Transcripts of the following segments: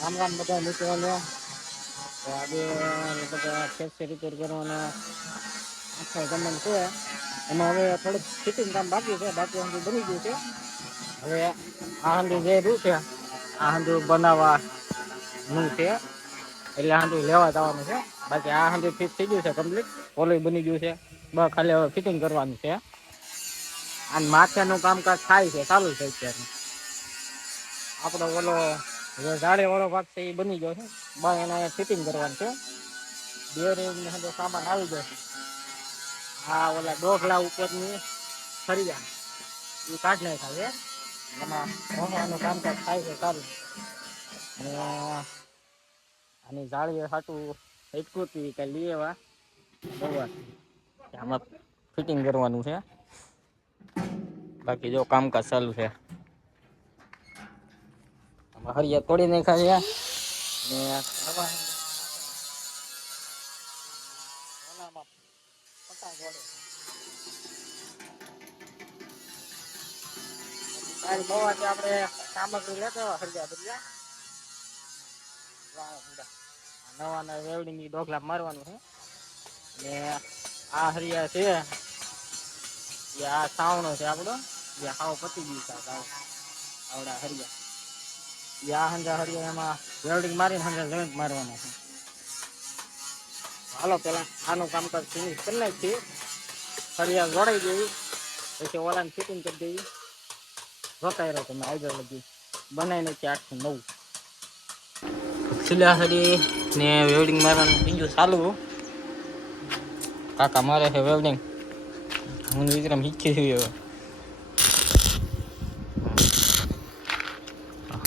રામ રામ બધા મિત્રોને. તો આજે બધા ફેક્ટરી રિપેર કરવાના આખો ગમન છે. એમાં હવે થોડુંક ફિટિંગ કામ બાકી છે, બાકી બધું બની ગયું છે. હવે આ હાંધુ જે રહ્યું છે, આ હાંધુ બનાવવાનું છે. એટલે હાંધુ લેવા જવાનું છે. બાકી આ હાંધુ ફિટ થઈ ગયું છે કમ્પ્લીટ. ઓલું બની ગયું છે. બસ ખાલી હવે ફિટિંગ કરવાનું છે. અને માથાનું કામકાજ થાય છે, ચાલુ છે અત્યારે. આપણો ઓલો જાડે વાળો ભાગ છે એ બની ગયો છે. બસ એને ફિટિંગ કરવાનું છે. બેરિંગ ને સામાન આવી ગયો છે. હા, ઓલા ડોગલા ઉપરની ફરિયા એ કાઢ નાખ્યા છે. એમાં ભણવાનું કામકાજ થાય છે સારું. અને આની જાળીએ હાટું એટલું કઈ લઈ એવા આમાં ફિટિંગ કરવાનું છે. બાકી જો કામકાજ ચાલુ છે. હરિયા તોડી નાખ્યા છે ને પટા જોડે તારી બવાથી આપણે સામગ્રી લેતા હરિયા બરિયા નવા વેલ્ડિંગ ની ડોગલા મારવાનું છે. ને આ હરિયા છે આ સાવણો છે આપણો, જે હાવ પતી ગયું છે. આવડા હરિયા આ હંજા હરિયા એમાં વેલ્ડિંગ મારીને હંજા જોઈન્ટ મારવાના છે. હાલો પેલા આનું કામકાજ ફિનિશ કરી નાખીએ. હરિયા જોડાઈ દેવી, પછી ઓલાને ફિટિંગ કરી દેવી. જોતા રહ્યો તમે આગળ લગી બનાવી નાખી 8 થી 9. ખીલાહરી ને વેલ્ડિંગ મારવાનું બીજું ચાલુ. કાકા મારે છે વેલ્ડિંગ, હું વિક્રમ શીખી છું હવે.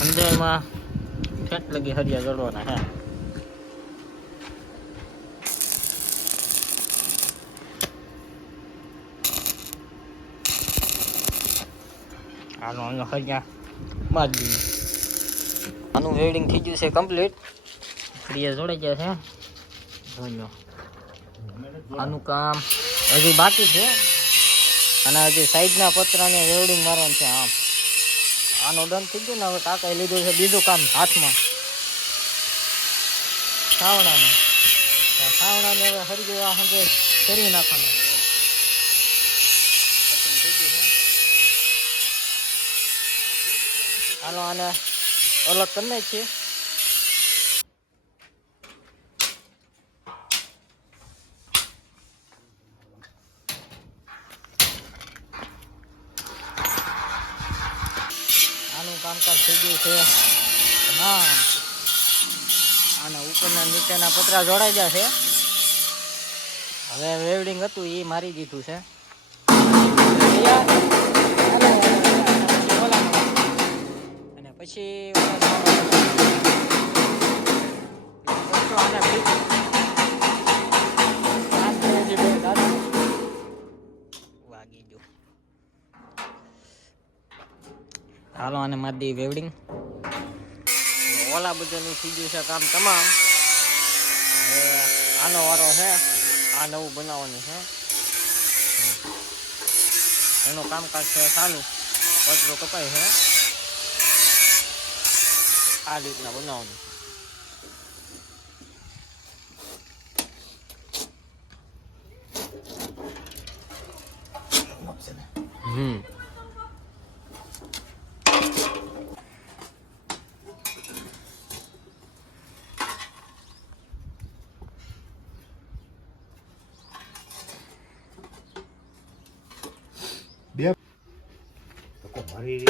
હંધાઈમાં ઠેઠ લગી હરિયા જોડવાના હે. આનું હરિયા બાદ દીધું. આનું વેલ્ડિંગ થઈ ગયું છે કમ્પ્લીટ. હરિયા જોડાઈ ગયા છે. આનું કામ હજી બાકી છે. અને હજી સાઈડના પતરાને વેલ્ડિંગ મારવાનું છે. આનો ડન થઈ ગયો ને. હવે કાકાએ લીધું છે બીજું કામ હાથમાં, સાવણાનું. સાવણાને હવે હરિયો આ હંધે ફેરવી નાખવાનું. હાલો આને અલગ કરી નાખીએ. આનું કામકાજ થઈ ગયું છે. હા, આના ઉપરના નીચેના પતરા જોડાઈ ગયા છે. હવે વેલ્ડિંગ હતું એ મારી દીધું છે. અને પછી વાગી ગયું. હાલો આને મારી દઈએ વેલ્ડિંગ. ઓલા બધાનું થઈ ગયું છે કામ તમામ. હવે આનો વારો છે. આ નવું બનાવવાનું છે. એનું કામકાજ છે ચાલુ. પતરો કપાય છે. આ રીતના બનાવવાનું. બે મારી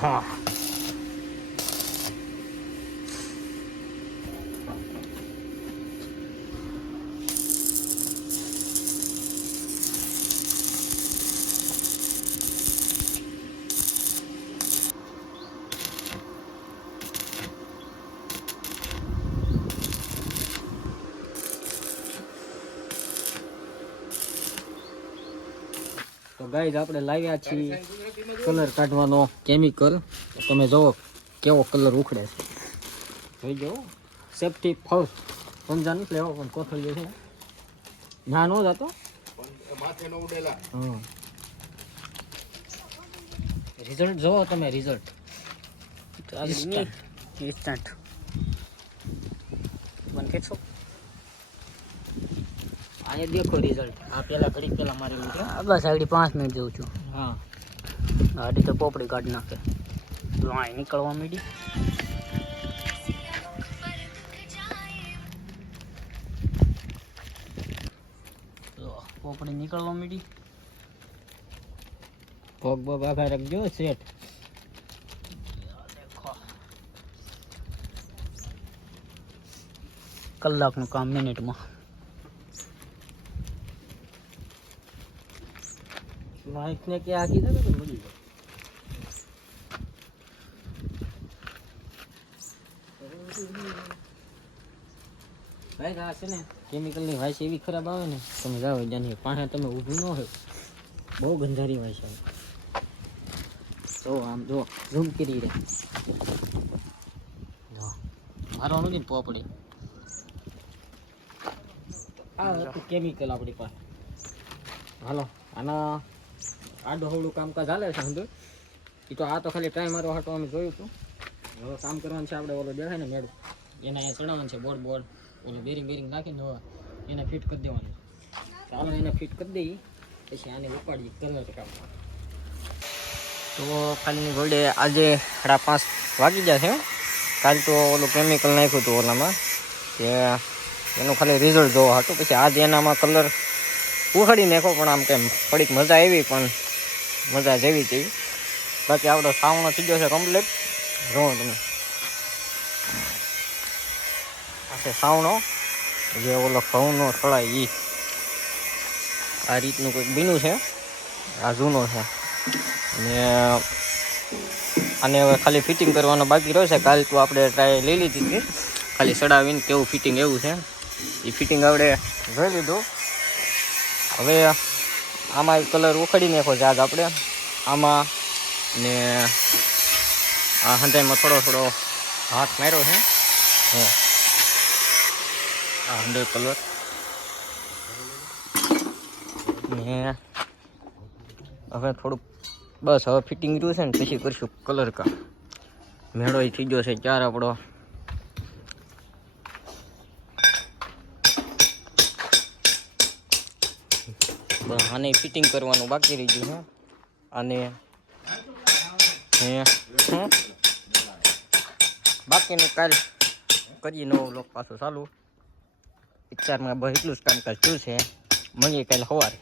હા. તો ગાઈઝ આપણે લાવ્યા છીએ કલર કાઢવાનો કેમિકલ. તમે જુઓ કેવો કલર ઉખડે છે. જોઈ જાઓ સેફટી ફર્સ્ટ. સમજા નથી લેવો પણ કોથળીઓ છે ના નો જતો માથે નો ઉડેલા. હા રિઝલ્ટ જોવો તમે. રિઝલ્ટ ઇન્સ્ટન્ટ મને ખેંચો. આને દેખો રિઝલ્ટ. આ પેલા ઘડી પેલા મારેલું છે. બસ આગળ 5 મિનિટ જેવું છું. હા આડી તો પોપડી કાઢી નાખે. જો આ નીકળવા માંડી. તો પોપડી નીકળવા માંડી. પગ પગ આખા રાખજો સેટ. કલાકનું કામ મિનિટમાં. માઇક ને કે આખી દે તો મળી જાય. ભાઈ આ છે ને કેમિકલની વાઇસ એવી ખરાબ આવે ને તમે જાઓ જાની પાસે તમે ઊભું ન હોય. બહુ ગંધારી વાઇસ આવે. જો આમ જો ઝૂમ કરી રહે. જો મારવાનું નહીં પોપડી. આ હતું કેમિકલ આપણી પાસે. હાલો આના આડું હવડું કામકાજ હાલે છે સમજો. એ તો આ તો ખાલી ટ્રાય મારવા હાટો અમે જોયું હતું. હવે કામ કરવાનું છે આપણે. ઓલો દેખાય ને મેળું એને અહીંયા ચડાવવાનું છે. બોર્ડ બોર્ડ ઓલું બેરિંગ બેરિંગ નાખીને હવે એને ફિટ કરી દેવાનું. ચાલો એને ફિટ કરી દઈએ પછી આને ઉપાડીએ કલર કામ. તો ખાલી ઘોડે આજે 5:30 વાગી ગયા છે. કાલ તો ઓલું કેમિકલ નાખ્યું હતું ઓલામાં કે એનું ખાલી રિઝલ્ટ જોવા હતું. પછી આજે એનામાં કલર ઉખાડી નાખો પણ આમ કેમ થોડીક મજા આવી પણ મજા જેવી તેવી. બાકી આપણો સાવણો થઈ ગયો છે કમ્પ્લીટ. જો તમે આ છે સાવણો જે ઓલો ઘઉંનો થળાય એ આ રીતનું કંઈક બીનું છે. આ જૂનો છે અને આને હવે ખાલી ફિટિંગ કરવાનો બાકી રહ્યો છે. કાલ તો આપણે ટ્રાય લઈ લીધી હતી ખાલી સડાવીને કેવું ફિટિંગ એવું છે એ ફિટિંગ આપણે જોઈ લીધું. હવે આમાં કલર ઉખાડી નાખો છે આજ આપણે આમાં ને આ હંધાઈમાં થોડો હાથ માર્યો છે. હા આ હંધાઈ કલર ને હવે થોડુંક બસ હવે ફિટિંગ રહ્યું છે ને પછી કરીશું કલર કામ. મેળો થઈ ગયો છે 4 આપણો. આને ફિટિંગ કરવાનું બાકી રહી ગયું છે. અને બાકીનું કાલ કરીએ નવો લોક પાછો ચાલુ. પિક્ચરમાં બસ એટલું જ કામકાજ થયું છે. મળીએ કાલે સવારે.